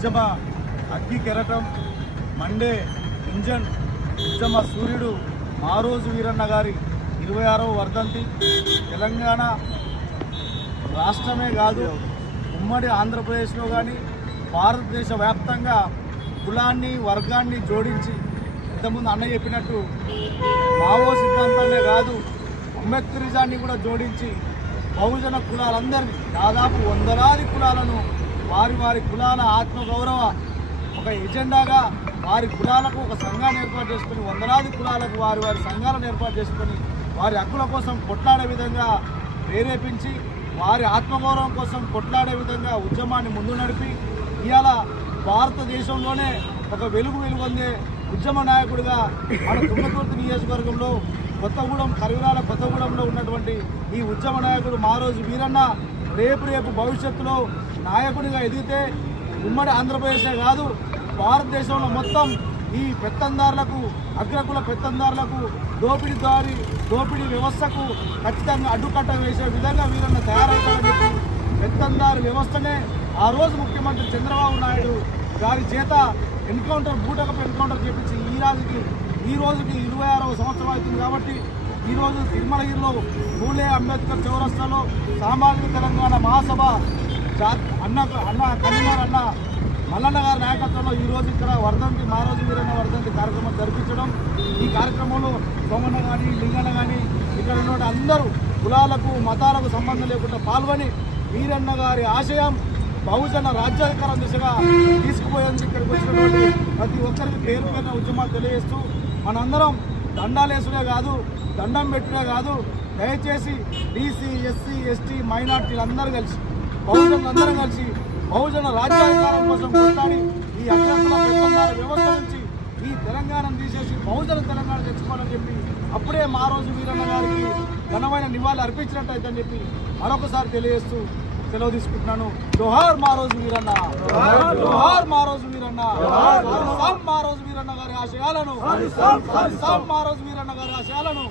ఉద్యమ అగ్గి కెరటం మండే ఇంజన్ ఉద్యమ సూర్యుడు మారోజు వీరన్న గారి 26వ వర్ధంతి తెలంగాణ రాష్ట్రమే కాదు ఉమ్మడి ఆంధ్రప్రదేశ్లో కానీ భారతదేశ వ్యాప్తంగా కులాన్ని వర్గాన్ని జోడించి ఇంతకుముందు అన్న చెప్పినట్టు మావో సిద్ధాంతాలే కాదు అంబేద్కరిజాన్ని కూడా జోడించి బహుజన కులాలందరినీ దాదాపు వందలాది కులాలను వారి వారి కులాల ఆత్మగౌరవ ఒక ఎజెండాగా వారి కులాలకు ఒక సంఘాన్ని ఏర్పాటు చేసుకుని వందలాది కులాలకు వారి వారి సంఘాలను ఏర్పాటు చేసుకుని వారి హక్కుల కోసం కొట్లాడే విధంగా ప్రేరేపించి వారి ఆత్మగౌరవం కోసం కొట్లాడే విధంగా ఉద్యమాన్ని ముందు నడిపి ఇవాళ భారతదేశంలోనే ఒక వెలుగొందే ఉద్యమ నాయకుడిగా మన తుంగతుర్తి నియోజకవర్గంలో కొత్తగూడెం కరివిరాల కొత్తగూడెంలో ఉన్నటువంటి ఈ ఉద్యమ నాయకుడు మారోజు వీరన్న రేపు భవిష్యత్తులో నాయకుడిగా ఎదిగితే ఉమ్మడి ఆంధ్రప్రదేశే కాదు భారతదేశంలో మొత్తం ఈ పెత్తందారులకు అగ్రకుల పెత్తందారులకు దోపిడీ వ్యవస్థకు ఖచ్చితంగా అడ్డుకట్ట వేసే విధంగా వీరన్న తయారవుతారని చెప్పి పెత్తందారు వ్యవస్థనే ఆ రోజు ముఖ్యమంత్రి చంద్రబాబు నాయుడు గారి చేత బూటకపు ఎన్కౌంటర్ చేపించి ఈ రోజుకి 26వ సంవత్సరం అవుతుంది కాబట్టి ఈరోజు తిరుమలగిరిలో పూలే అంబేద్కర్ చౌరస్తాలో సామాజిక తెలంగాణ మహాసభ అన్న కన్వీనర్ అన్న మల్లన్న గారి నాయకత్వంలో ఈరోజు ఇక్కడ వర్ధంతి మారోజు వీరన్న వర్ధంతి కార్యక్రమం జరిపించడం ఈ కార్యక్రమంలో సోమన్న కానీ లింగన్న కానీ ఇక్కడ ఉన్నటువంటి అందరూ కులాలకు మతాలకు సంబంధం లేకుండా పాల్గొని వీరన్న గారి ఆశయం బహుజన రాజ్యాధికారం దిశగా తీసుకుపోయేందుకు ఇక్కడికి వచ్చినటువంటి ప్రతి ఒక్కరికి పేరుపైన ఉద్యమాలు తెలియజేస్తూ మనందరం దండాలేసుడే కాదు దండం పెట్టుడే కాదు దయచేసి బీసీ ఎస్సీ ఎస్టీ మైనార్టీలందరూ కలిసి బహుజనులందరం కలిసి బహుజన రాజ్యాధికారం కోసం కొట్లాడి ఈ అగ్రకుల పెత్తందార వ్యవస్థ నుంచి ఈ తెలంగాణను తీసేసి బహుజన తెలంగాణ తెచ్చుకోవాలని చెప్పి అప్పుడే మారోజు వీరన్న గారికి ఘనమైన నివాళులు అర్పించినట్టయితే చెప్పి మరొకసారి తెలియజేస్తూ సెలవు తీసుకుంటున్నాను. జోహార్ మారోజు వీరన్న, జోహార్ మారోజు వీరన్న, మారోజు వీరన్న గారి ఆశయాలను, మారోజు వీరన్న గారి ఆశయాలను